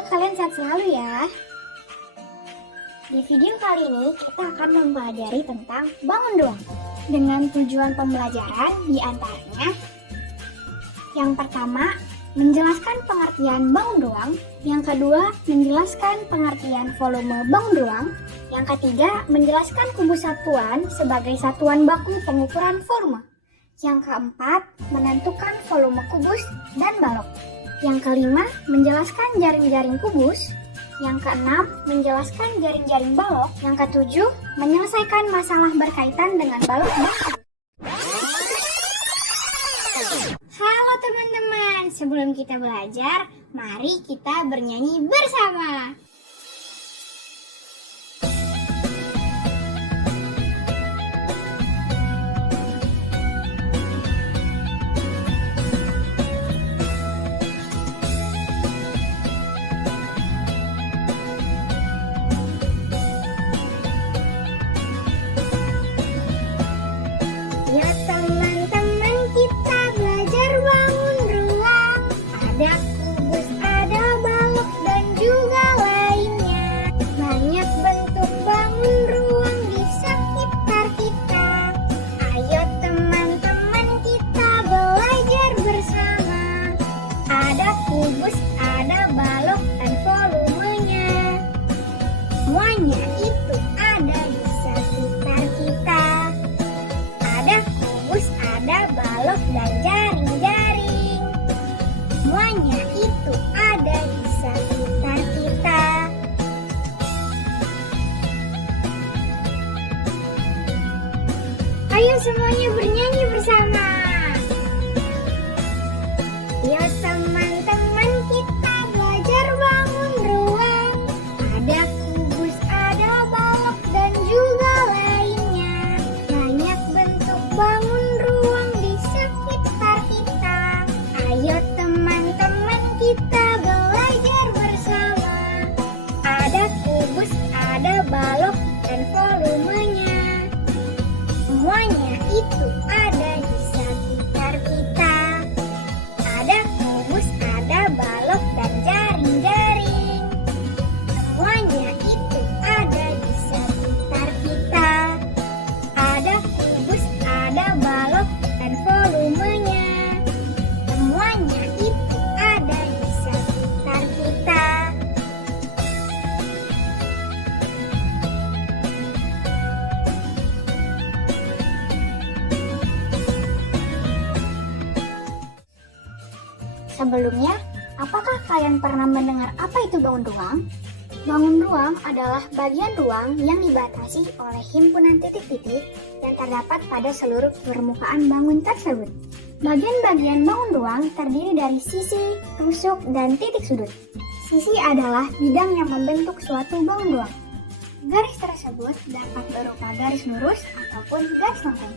Semoga kalian sehat selalu ya. Di video kali ini kita akan mempelajari tentang bangun ruang dengan tujuan pembelajaran diantaranya yang pertama, menjelaskan pengertian bangun ruang. Yang kedua, menjelaskan pengertian volume bangun ruang. Yang ketiga, menjelaskan kubus satuan sebagai satuan baku pengukuran volume. Yang keempat, menentukan volume kubus dan balok. Yang kelima, menjelaskan jaring-jaring kubus. Yang keenam, menjelaskan jaring-jaring balok. Yang ketujuh, menyelesaikan masalah berkaitan dengan balok dan kubus. Halo teman-teman, sebelum kita belajar, mari kita bernyanyi bersama. Ya teman-teman, kita belajar bangun ruang. Ada kubus, ada balok, dan juga lainnya. Banyak bentuk bangun ruang di sekitar kita. Ayo teman-teman, kita belajar bersama. Ada kubus, ada balok, dan volumenya. Semuanya itu ada di sekitar kita. Ada kubus, ada balok, dan jaring-jaring. Semuanya itu ada di sekitar kita. Ayo semuanya bernyanyi bersama. Ya teman-teman, kita belajar bangun ruang. Ada kubus, ada balok, dan juga lainnya. Banyak bentuk bangun ruang di sekitar kita. Ayo teman-teman, kita belajar bersama. Ada kubus, ada balok, dan volumenya. Semuanya itu ada di sekitar kita. Ada kubus, ada balok, dan jaring-jaring. Semuanya itu ada di sekitar kita. Ada kubus, ada balok, dan volumenya. Semuanya itu ada di sekitar kita. Sebelumnya, apakah kalian pernah mendengar apa itu bangun ruang? Bangun ruang adalah bagian ruang yang dibatasi oleh himpunan titik-titik yang terdapat pada seluruh permukaan bangun tersebut. Bagian-bagian bangun ruang terdiri dari sisi, rusuk, dan titik sudut. Sisi adalah bidang yang membentuk suatu bangun ruang. Garis tersebut dapat berupa garis lurus ataupun garis lengkung.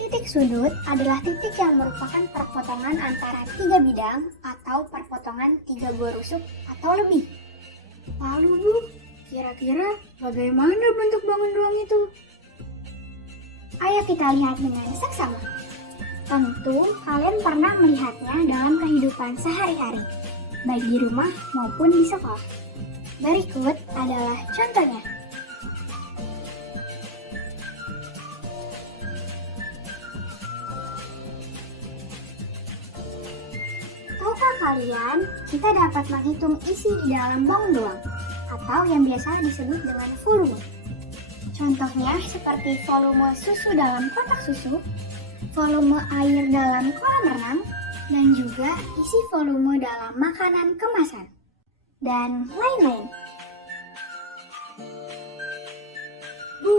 Titik sudut adalah titik yang merupakan perpotongan antara tiga bidang atau perpotongan tiga buah rusuk atau lebih. Lalu Bu, kira-kira bagaimana bentuk bangun ruang itu? Ayo kita lihat dengan seksama. Tentu kalian pernah melihatnya dalam kehidupan sehari-hari, baik di rumah maupun di sekolah. Berikut adalah contohnya. Tahukah kalian, kita dapat menghitung isi di dalam bangun ruang, atau yang biasa disebut dengan volume. Contohnya seperti volume susu dalam kotak susu, volume air dalam kolam renang, dan juga isi volume dalam makanan kemasan, dan lain-lain. Bu,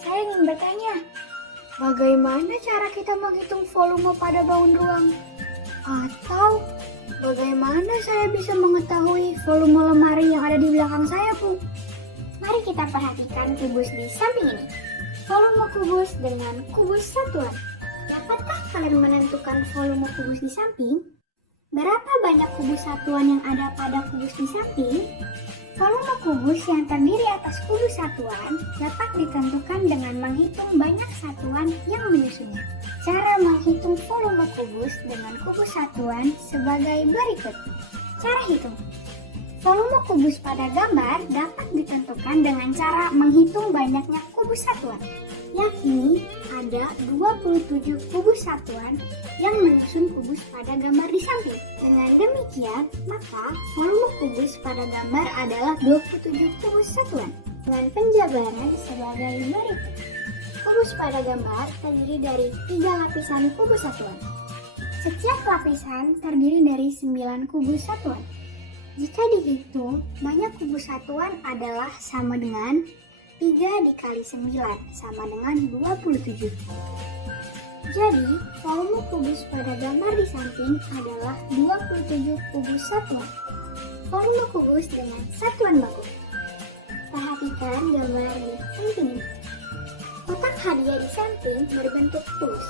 saya ingin bertanya, bagaimana cara kita menghitung volume pada bangun ruang? Atau bagaimana saya bisa mengetahui volume lemari yang ada di belakang saya, Bu? Mari kita perhatikan kubus di samping ini. Volume kubus dengan kubus satuan. Dapatkah kalian menentukan volume kubus di samping? Berapa banyak kubus satuan yang ada pada kubus di samping? Volume kubus yang terdiri atas kubus satuan dapat ditentukan dengan menghitung banyak satuan yang menyusunnya. Cara menghitung volume kubus dengan kubus satuan sebagai berikut. Cara hitung. Volume kubus pada gambar dapat ditentukan dengan cara menghitung banyaknya kubus satuan, yakni ada 27 kubus satuan yang menyusun kubus pada gambar di samping. Dengan demikian, maka volume kubus pada gambar adalah 27 kubus satuan. Dengan penjabaran sebagai berikut. Kubus pada gambar terdiri dari 3 lapisan kubus satuan. Setiap lapisan terdiri dari 9 kubus satuan. Jika dihitung, banyak kubus satuan adalah sama dengan 3 dikali 9 sama dengan 27. Jadi, volume kubus pada gambar di samping adalah 27 kubus satuan. Volume kubus dengan satuan baku. Perhatikan gambar di samping ini. Kotak hadiah di samping berbentuk kubus.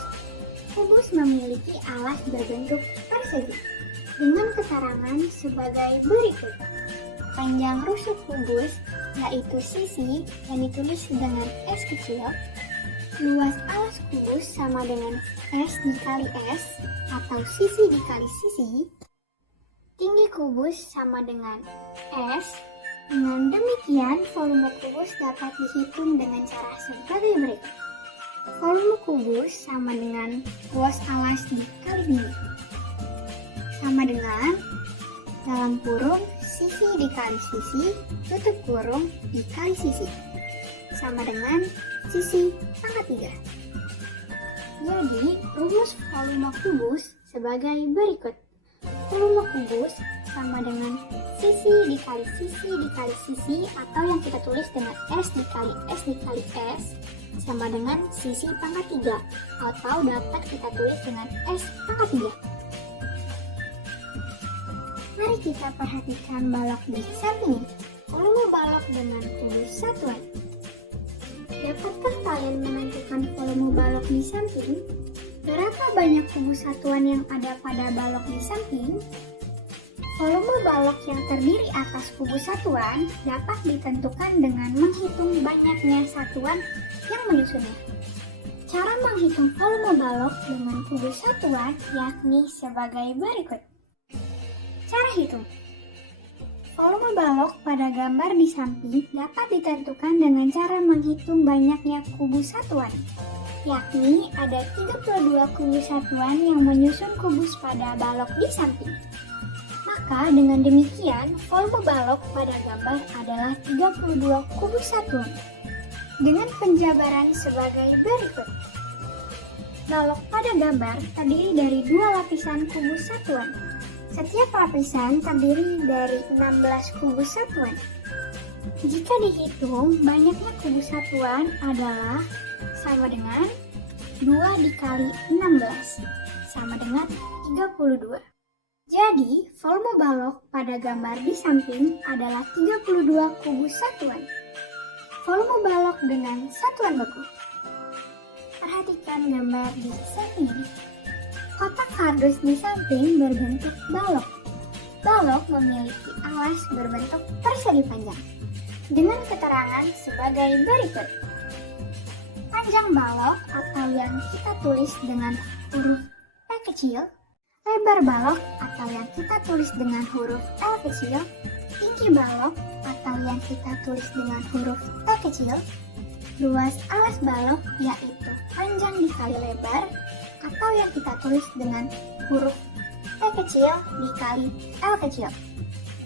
Kubus memiliki alas berbentuk persegi. Dengan keterangan sebagai berikut. Panjang rusuk kubus, yaitu sisi yang ditulis dengan S kecil. Luas alas kubus sama dengan S dikali S atau sisi dikali sisi. Tinggi kubus sama dengan S. Dengan demikian, volume kubus dapat dihitung dengan cara sebagai berikut. Volume kubus sama dengan luas alas dikali tinggi. Sama dengan dalam kurung sisi dikali sisi, tutup kurung dikali sisi. Sama dengan sisi pangkat 3. Jadi, rumus volume kubus sebagai berikut. Volume kubus sama dengan sisi dikali sisi dikali sisi atau yang kita tulis dengan S dikali S dikali S sama dengan sisi pangkat 3 atau dapat kita tulis dengan S pangkat 3. Mari kita perhatikan balok di samping ini. Volume balok dengan kubus satuan. Dapatkah kalian menentukan volume balok di samping? Berapa banyak kubus satuan yang ada pada balok di samping? Volume balok yang terdiri atas kubus satuan dapat ditentukan dengan menghitung banyaknya satuan yang menyusunnya. Cara menghitung volume balok dengan kubus satuan yakni sebagai berikut. Cara hitung. Volume balok pada gambar di samping dapat ditentukan dengan cara menghitung banyaknya kubus satuan, yakni ada 32 kubus satuan yang menyusun kubus pada balok di samping. Maka dengan demikian, volume balok pada gambar adalah 32 kubus satuan. Dengan penjabaran sebagai berikut. Balok pada gambar terdiri dari 2 lapisan kubus satuan. Setiap lapisan terdiri dari 16 kubus satuan. Jika dihitung, banyaknya kubus satuan adalah sama dengan 2 dikali 16, sama dengan 32. Jadi, volume balok pada gambar di samping adalah 32 kubus satuan. Volume balok dengan satuan baku. Perhatikan gambar di samping ini. Kotak kardus di samping berbentuk balok. Balok memiliki alas berbentuk persegi panjang. Dengan keterangan sebagai berikut. Panjang balok atau yang kita tulis dengan huruf P kecil. Lebar balok atau yang kita tulis dengan huruf L kecil. Tinggi balok atau yang kita tulis dengan huruf T kecil. Luas alas balok yaitu panjang dikali lebar atau yang kita tulis dengan huruf T kecil dikali L kecil.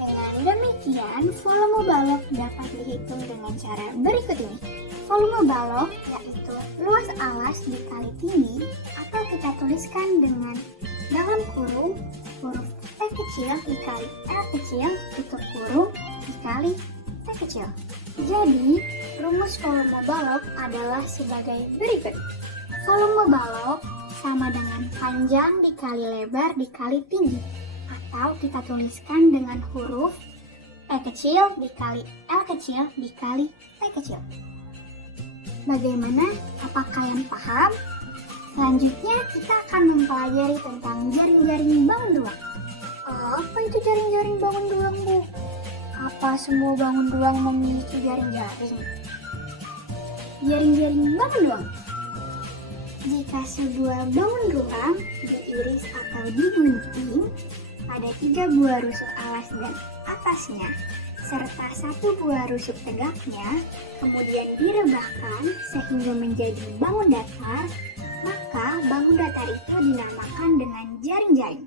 Dengan demikian, volume balok dapat dihitung dengan cara berikut ini. Volume balok yaitu luas alas dikali tinggi atau kita tuliskan dengan dalam kurung huruf T kecil dikali L kecil tutup kurung dikali T kecil. Jadi, rumus volume balok adalah sebagai berikut. Volume balok sama dengan panjang dikali lebar dikali tinggi atau kita tuliskan dengan huruf T kecil dikali L kecil dikali T kecil. Bagaimana? Apakah kalian paham? Selanjutnya kita akan mempelajari tentang jaring-jaring bangun ruang. Apa itu jaring-jaring bangun ruang, Bu? Apa semua bangun ruang memiliki jaring-jaring? Jaring-jaring bangun ruang. Jika sebuah bangun ruang diiris atau digunting pada 3 buah rusuk alas dan atasnya, serta satu buah rusuk tegaknya, kemudian direbahkan sehingga menjadi bangun datar, maka bangun datar itu dinamakan dengan jaring-jaring.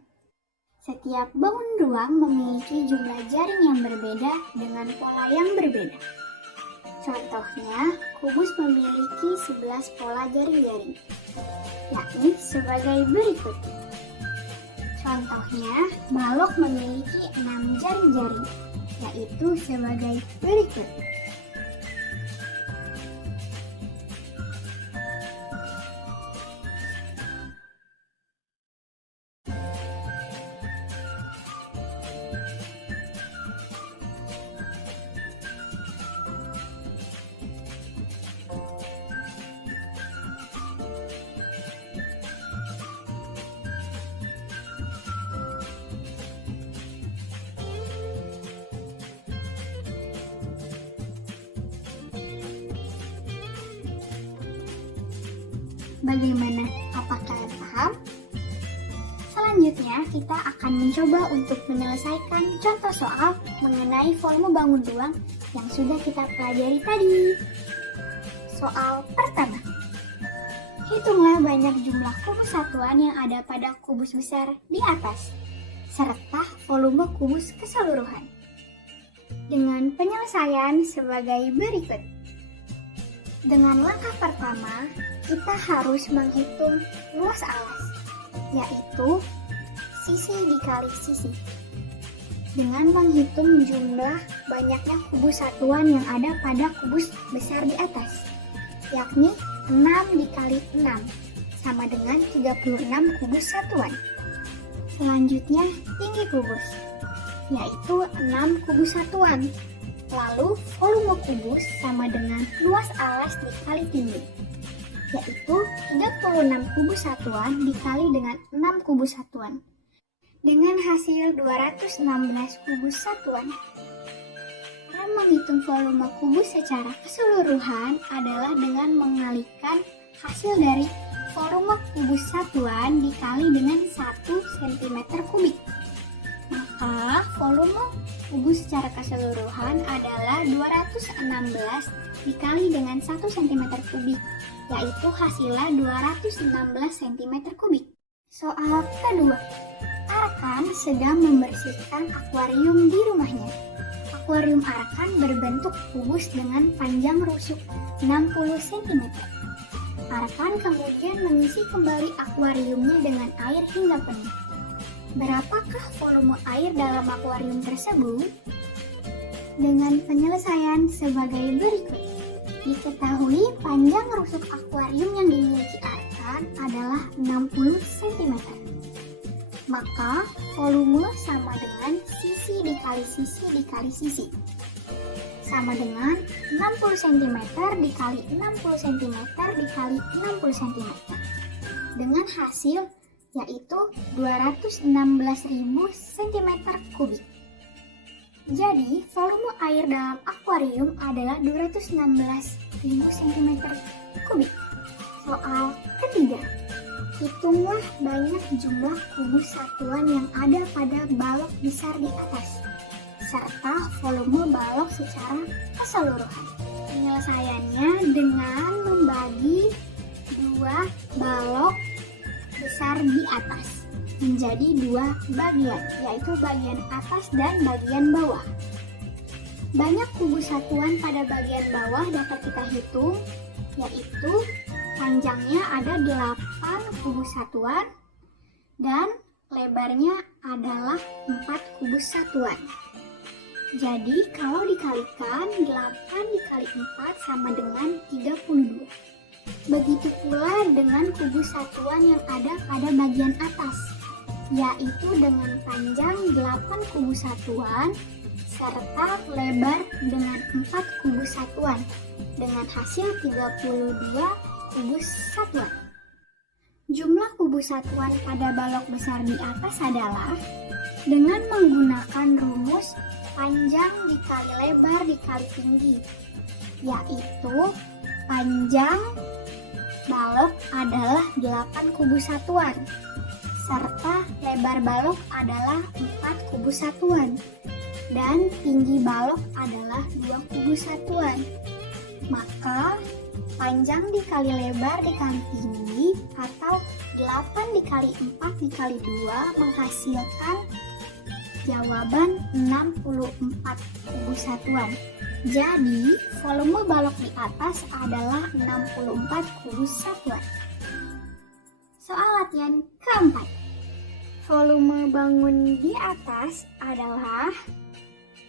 Setiap bangun ruang memiliki jumlah jaring yang berbeda dengan pola yang berbeda. Contohnya, kubus memiliki 11 pola jaring-jaring, yakni sebagai berikut. Contohnya, balok memiliki 6 jaring-jaring, yaitu sebagai berikut. Bagaimana? Apakah kalian paham? Selanjutnya, kita akan mencoba untuk menyelesaikan contoh soal mengenai volume bangun ruang yang sudah kita pelajari tadi. Soal pertama. Hitunglah banyak jumlah kubus satuan yang ada pada kubus besar di atas, serta volume kubus keseluruhan. Dengan penyelesaian sebagai berikut. Dengan langkah pertama, kita harus menghitung luas alas, yaitu sisi dikali sisi. Dengan menghitung jumlah banyaknya kubus satuan yang ada pada kubus besar di atas, yakni 6 dikali 6, sama dengan 36 kubus satuan. Selanjutnya, tinggi kubus, yaitu 6 kubus satuan. Lalu, volume kubus sama dengan luas alas dikali tinggi, yaitu 36 kubus satuan dikali dengan 6 kubus satuan. Dengan hasil 216 kubus satuan. Cara menghitung volume kubus secara keseluruhan adalah dengan mengalihkan hasil dari volume kubus satuan dikali dengan 1 cm kubik. Maka volume kubus secara keseluruhan adalah 216 dikali dengan 1 cm kubik, yaitu hasilnya 216 cm kubik. Soal kedua, Arkan sedang membersihkan akuarium di rumahnya. Akuarium Arkan berbentuk kubus dengan panjang rusuk 60 cm. Arkan kemudian mengisi kembali akuariumnya dengan air hingga penuh. Berapakah volume air dalam akuarium tersebut? Dengan penyelesaian sebagai berikut. Diketahui panjang rusuk akuarium yang dimiliki Arkan adalah 60 cm. Maka volume sama dengan sisi dikali sisi dikali sisi. Sama dengan 60 cm dikali 60 cm dikali 60 cm. Dengan hasil yaitu 216.000 cm kubik. Jadi, volume air dalam akuarium adalah 216.000 cm kubik. Soal ketiga. Hitunglah banyak jumlah kubus satuan yang ada pada balok besar di atas, serta volume balok secara keseluruhan. Penyelesaiannya dengan membagi dua balok besar di atas menjadi dua bagian, yaitu bagian atas dan bagian bawah. Banyak kubus satuan pada bagian bawah dapat kita hitung, yaitu panjangnya ada 8 kubus satuan dan lebarnya adalah 4 kubus satuan. Jadi kalau dikalikan 8 dikali 4 sama dengan 32. Begitu pula dengan kubus satuan yang ada pada bagian atas, yaitu dengan panjang 8 kubus satuan serta lebar dengan 4 kubus satuan dengan hasil 32 kubus satuan. Jumlah kubus satuan pada balok besar di atas adalah dengan menggunakan rumus panjang dikali lebar dikali tinggi, yaitu panjang balok adalah 8 kubus satuan, serta lebar balok adalah 4 kubus satuan. dan tinggi balok adalah 2 kubus satuan. Maka panjang dikali lebar dikali tinggi atau 8 dikali 4 dikali 2 menghasilkan jawaban 64 kubus satuan. Jadi, volume balok di atas adalah 64 kubus satuan. Soal latihan keempat. Volume bangun di atas adalah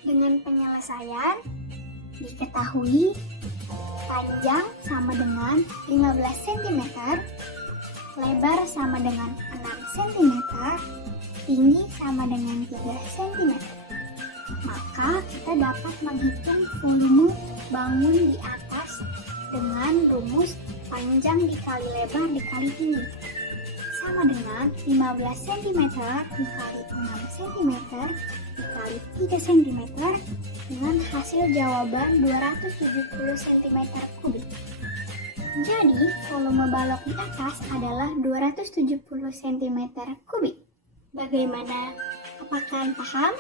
dengan penyelesaian diketahui panjang sama dengan 15 cm, lebar sama dengan 6 cm, tinggi sama dengan 3 cm. Maka kita dapat menghitung volume bangun di atas dengan rumus panjang dikali lebar dikali tinggi sama dengan 15 cm dikali 6 cm dikali 3 cm dengan hasil jawaban 270 cm kubik. Jadi volume balok di atas adalah 270 cm kubik. Bagaimana? Apakah kalian paham?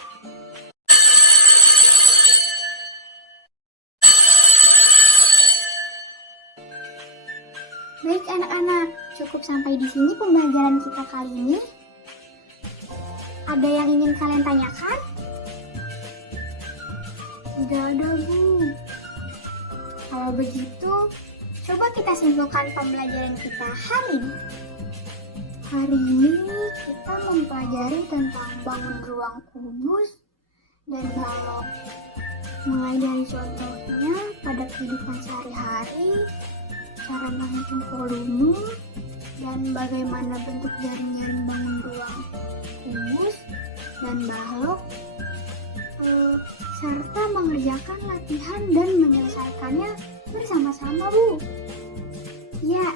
Baik anak-anak, cukup sampai di sini pembelajaran kita kali ini. Ada yang ingin kalian tanyakan? Tidak ada, Bu. Kalau begitu, coba kita simpulkan pembelajaran kita hari ini. Hari ini kita mempelajari tentang bangun ruang kubus dan balok. Mulai dari contohnya pada kehidupan sehari-hari, cara menghitung volume, dan bagaimana bentuk jaring-jaring bangun ruang kubus dan balok, serta mengerjakan latihan dan menyelesaikannya bersama-sama, Bu. Ya,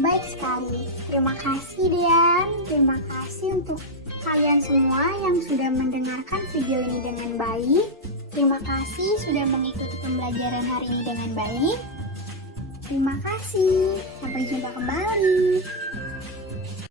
baik sekali. Terima kasih, Dian. Terima kasih untuk kalian semua yang sudah mendengarkan video ini dengan baik. Terima kasih sudah mengikuti pembelajaran hari ini dengan baik. Terima kasih. Sampai jumpa kembali.